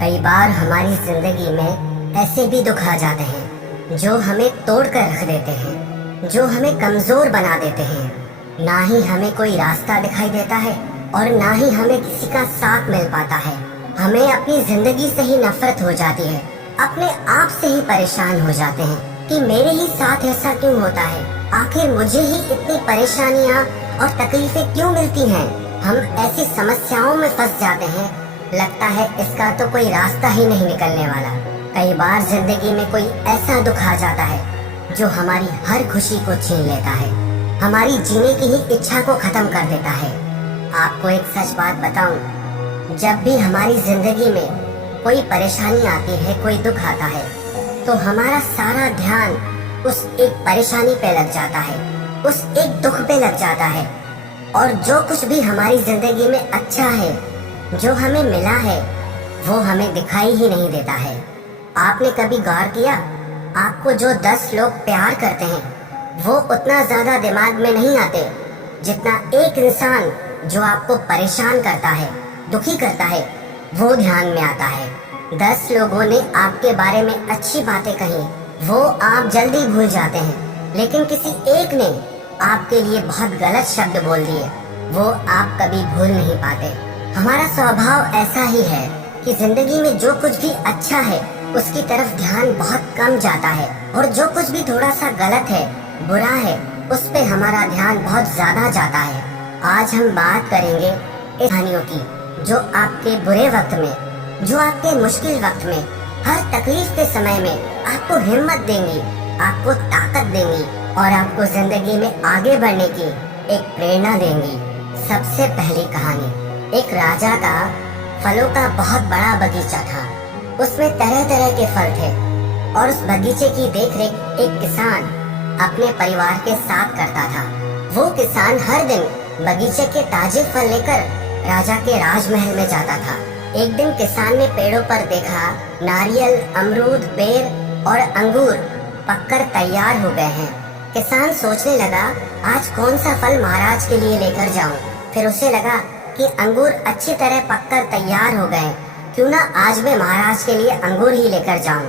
कई बार हमारी जिंदगी में ऐसे भी दुख आ जाते हैं जो हमें तोड़ कर रख देते हैं, जो हमें कमजोर बना देते हैं। ना ही हमें कोई रास्ता दिखाई देता है और ना ही हमें किसी का साथ मिल पाता है। हमें अपनी जिंदगी से ही नफरत हो जाती है, अपने आप से ही परेशान हो जाते हैं कि मेरे ही साथ ऐसा क्यों होता है, आखिर मुझे ही इतनी परेशानियां और तकलीफें क्यों मिलती हैं। हम ऐसी समस्याओं में फंस जाते हैं, लगता है इसका तो कोई रास्ता ही नहीं निकलने वाला। कई बार जिंदगी में कोई ऐसा दुख आ जाता है जो हमारी हर खुशी को छीन लेता है, हमारी जीने की ही इच्छा को खत्म कर देता है। आपको एक सच बात बताऊं, जब भी हमारी जिंदगी में कोई परेशानी आती है, कोई दुख आता है, तो हमारा सारा ध्यान उस एक परेशानी पे लग जाता है, उस एक दुख पे लग जाता है, और जो कुछ भी हमारी जिंदगी में अच्छा है, जो हमें मिला है, वो हमें दिखाई ही नहीं देता है। आपने कभी गौर किया, आपको जो 10 लोग प्यार करते हैं, वो उतना ज्यादा दिमाग में नहीं आते जितना एक इंसान जो आपको परेशान करता है, दुखी करता है, वो ध्यान में आता है। 10 लोगों ने आपके बारे में अच्छी बातें कही, वो आप जल्दी भूल जाते हैं, लेकिन किसी एक ने आपके लिए बहुत गलत शब्द बोल दिए, वो आप कभी भूल नहीं पाते। हमारा स्वभाव ऐसा ही है कि जिंदगी में जो कुछ भी अच्छा है उसकी तरफ ध्यान बहुत कम जाता है, और जो कुछ भी थोड़ा सा गलत है, बुरा है, उस पे हमारा ध्यान बहुत ज्यादा जाता है। आज हम बात करेंगे इस कहानियों की जो आपके बुरे वक्त में, जो आपके मुश्किल वक्त में, हर तकलीफ के समय में आपको हिम्मत देंगी, आपको ताकत देंगी और आपको जिंदगी में आगे बढ़ने की एक प्रेरणा देंगी। सबसे पहली कहानी, एक राजा का फलों का बहुत बड़ा बगीचा था। उसमें तरह तरह के फल थे और उस बगीचे की देखरेख एक किसान अपने परिवार के साथ करता था। वो किसान हर दिन बगीचे के ताजे फल लेकर राजा के राजमहल में जाता था। एक दिन किसान ने पेड़ों पर देखा, नारियल, अमरूद, बेर और अंगूर पककर तैयार हो गए हैं। किसान सोचने लगा, आज कौन सा फल महाराज के लिए लेकर जाऊं। फिर उसे लगा कि अंगूर अच्छी तरह पककर तैयार हो गए, क्यों ना आज मैं महाराज के लिए अंगूर ही लेकर जाऊं।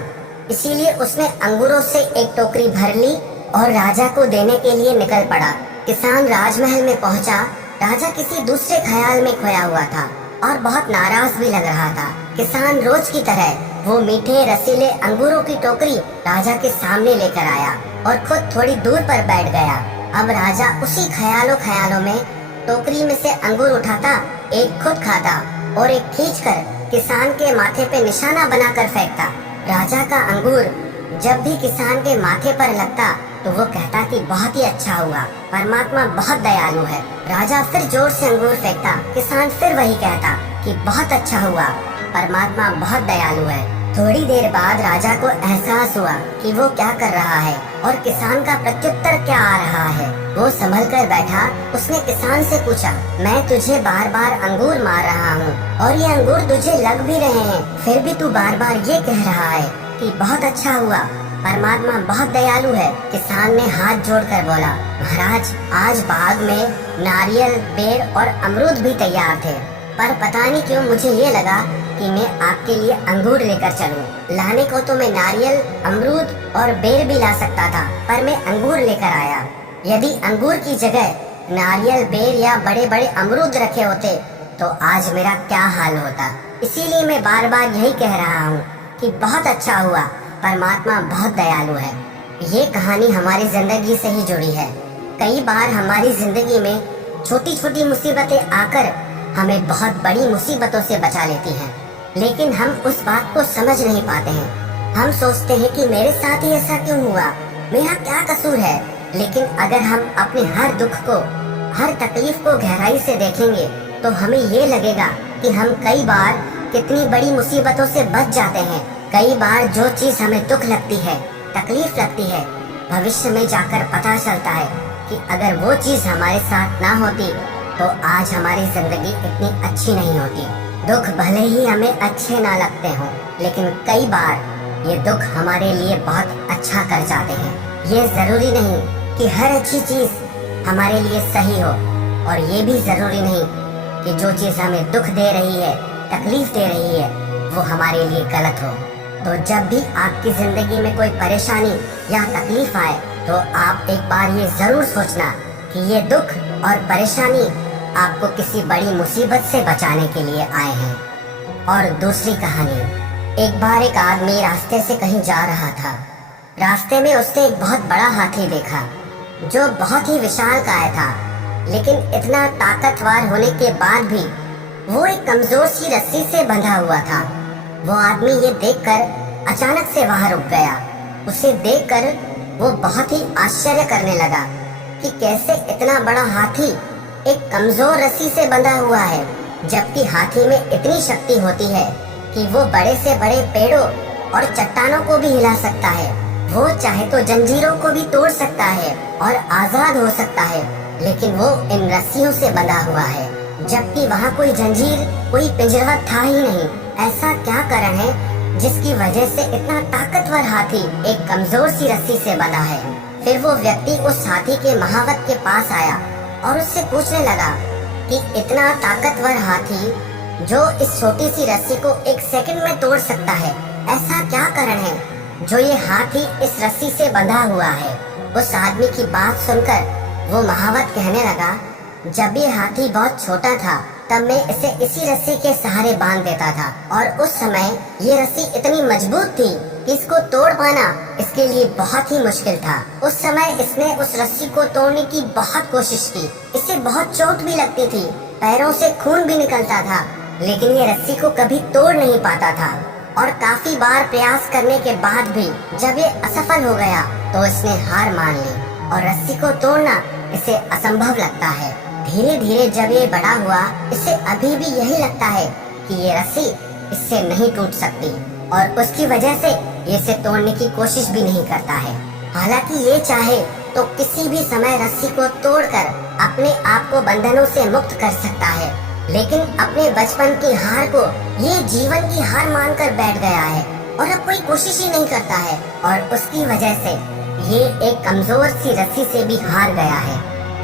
इसीलिए उसने अंगूरों से एक टोकरी भर ली और राजा को देने के लिए निकल पड़ा। किसान राजमहल में पहुंचा। राजा किसी दूसरे ख्याल में खोया हुआ था और बहुत नाराज भी लग रहा था। किसान रोज की तरह वो मीठे रसीले अंगूरों की टोकरी राजा के सामने लेकर आया और खुद थोड़ी दूर पर बैठ गया। अब राजा उसी ख्यालों में टोकरी में से अंगूर उठाता, एक खुद खाता और एक खींचकर किसान के माथे पे निशाना बनाकर फेंकता। राजा का अंगूर जब भी किसान के माथे पर लगता तो वो कहता कि बहुत ही अच्छा हुआ, परमात्मा बहुत दयालु है। राजा फिर जोर से अंगूर फेंकता, किसान फिर वही कहता कि बहुत अच्छा हुआ, परमात्मा बहुत दयालु है। थोड़ी देर बाद राजा को एहसास हुआ कि वो क्या कर रहा है और किसान का प्रत्युत्तर क्या आ रहा है। वो संभल कर बैठा। उसने किसान से पूछा, मैं तुझे बार बार अंगूर मार रहा हूँ और ये अंगूर तुझे लग भी रहे हैं, फिर भी तू बार बार ये कह रहा है कि बहुत अच्छा हुआ, परमात्मा बहुत दयालु है। किसान ने हाथ जोड़कर बोला, महाराज, आज बाग में नारियल, बेर और अमरूद भी तैयार थे, पर पता नहीं क्यों मुझे ये लगा कि मैं आपके लिए अंगूर लेकर चलूं। लाने को तो मैं नारियल, अमरूद और बेर भी ला सकता था, पर मैं अंगूर लेकर आया। यदि अंगूर की जगह नारियल, बेर या बड़े बड़े अमरूद रखे होते तो आज मेरा क्या हाल होता। इसीलिए मैं बार बार यही कह रहा हूँ कि बहुत अच्छा हुआ, परमात्मा बहुत दयालु है। ये कहानी हमारी जिंदगी से ही जुड़ी है। कई बार हमारी जिंदगी में छोटी छोटी मुसीबतें आकर हमें बहुत बड़ी मुसीबतों से बचा लेती हैं, लेकिन हम उस बात को समझ नहीं पाते हैं। हम सोचते हैं कि मेरे साथ ही ऐसा क्यों हुआ, मेरा क्या कसूर है। लेकिन अगर हम अपने हर दुख को, हर तकलीफ को गहराई से देखेंगे तो हमें ये लगेगा कि हम कई बार कितनी बड़ी मुसीबतों से बच जाते हैं। कई बार जो चीज हमें दुख लगती है, तकलीफ लगती है, भविष्य में जाकर पता चलता है कि अगर वो चीज हमारे साथ ना होती तो आज हमारी जिंदगी इतनी अच्छी नहीं होती। दुख भले ही हमें अच्छे ना लगते हों, लेकिन कई बार ये दुख हमारे लिए बहुत अच्छा कर जाते हैं। ये जरूरी नहीं कि हर अच्छी चीज हमारे लिए सही हो, और ये भी जरूरी नहीं कि जो चीज हमें दुख दे रही है, तकलीफ दे रही है, वो हमारे लिए गलत हो। तो जब भी आपकी जिंदगी में कोई परेशानी या तकलीफ आए तो आप एक बार ये जरूर सोचना कि ये दुख और परेशानी आपको किसी बड़ी मुसीबत से बचाने के लिए आए हैं। और दूसरी कहानी, एक बार एक आदमी रास्ते से कहीं जा रहा था। रास्ते में उसने एक बहुत बड़ा हाथी देखा जो बहुत ही विशालकाय था, लेकिन इतना ताकतवर होने के बाद भी वो एक कमजोर सी रस्सी से बंधा हुआ था। वो आदमी ये देखकर अचानक से वहां रुक गया। उसे देखकर वो बहुत ही आश्चर्य करने लगा कि कैसे इतना बड़ा हाथी एक कमजोर रस्सी से बंधा हुआ है, जबकि हाथी में इतनी शक्ति होती है कि वो बड़े से बड़े पेड़ों और चट्टानों को भी हिला सकता है। वो चाहे तो जंजीरों को भी तोड़ सकता है और आजाद हो सकता है, लेकिन वो इन रस्सियों से बंधा हुआ है, जबकि वहाँ कोई जंजीर, कोई पिंजरा था ही नहीं। ऐसा क्या कारण है जिसकी वजह से इतना ताकतवर हाथी एक कमजोर सी रस्सी से बंधा है? फिर वो व्यक्ति उस हाथी के महावत के पास आया और उससे पूछने लगा कि इतना ताकतवर हाथी जो इस छोटी सी रस्सी को एक सेकंड में तोड़ सकता है, ऐसा क्या कारण है जो ये हाथी इस रस्सी से बंधा हुआ है? उस आदमी की बात सुनकर वो महावत कहने लगा, जब ये हाथी बहुत छोटा था तब मैं इसे इसी रस्सी के सहारे बांध देता था, और उस समय ये रस्सी इतनी मजबूत थी कि इसको तोड़ पाना इसके लिए बहुत ही मुश्किल था। उस समय इसने उस रस्सी को तोड़ने की बहुत कोशिश की। इसे बहुत चोट भी लगती थी, पैरों से खून भी निकलता था, लेकिन ये रस्सी को कभी तोड़ नहीं पाता था। और काफी बार प्रयास करने के बाद भी जब ये असफल हो गया तो इसने हार मान ली और रस्सी को तोड़ना इसे असंभव लगता है। धीरे धीरे जब ये बड़ा हुआ, इसे अभी भी यही लगता है कि ये रस्सी इससे नहीं टूट सकती, और उसकी वजह से ये इसे तोड़ने की कोशिश भी नहीं करता है। हालांकि ये चाहे तो किसी भी समय रस्सी को तोड़कर अपने आप को बंधनों से मुक्त कर सकता है, लेकिन अपने बचपन की हार को ये जीवन की हार मानकर बैठ गया है और अब कोई कोशिश ही नहीं करता है, और उसकी वजह से ये एक कमजोर सी रस्सी से भी हार गया है।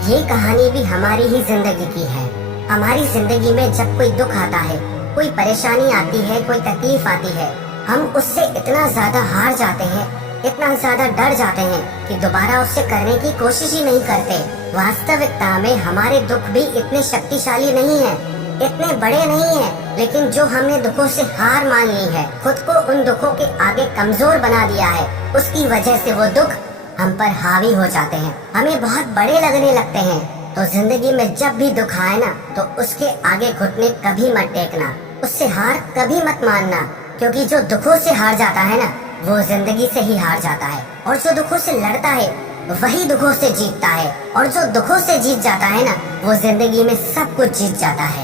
ये कहानी भी हमारी ही जिंदगी की है। हमारी जिंदगी में जब कोई दुख आता है, कोई परेशानी आती है, कोई तकलीफ आती है, हम उससे इतना ज्यादा हार जाते हैं, इतना ज्यादा डर जाते हैं कि दोबारा उससे करने की कोशिश ही नहीं करते। वास्तविकता में हमारे दुख भी इतने शक्तिशाली नहीं है, इतने बड़े नहीं है, लेकिन जो हमने दुखों से हार मान ली है, खुद को उन दुखों के आगे कमजोर बना दिया है, उसकी वजह से वो दुख हम पर हावी हो जाते हैं, हमें बहुत बड़े लगने लगते हैं। तो जिंदगी में जब भी दुख आए ना, तो उसके आगे घुटने कभी मत टेकना, उससे हार कभी मत मानना, क्योंकि जो दुखों से हार जाता है ना, वो जिंदगी से ही हार जाता है, और जो दुखों से लड़ता है वही दुखों से जीतता है, और जो दुखों से जीत जाता है ना, वो जिंदगी में सब कुछ जीत जाता है।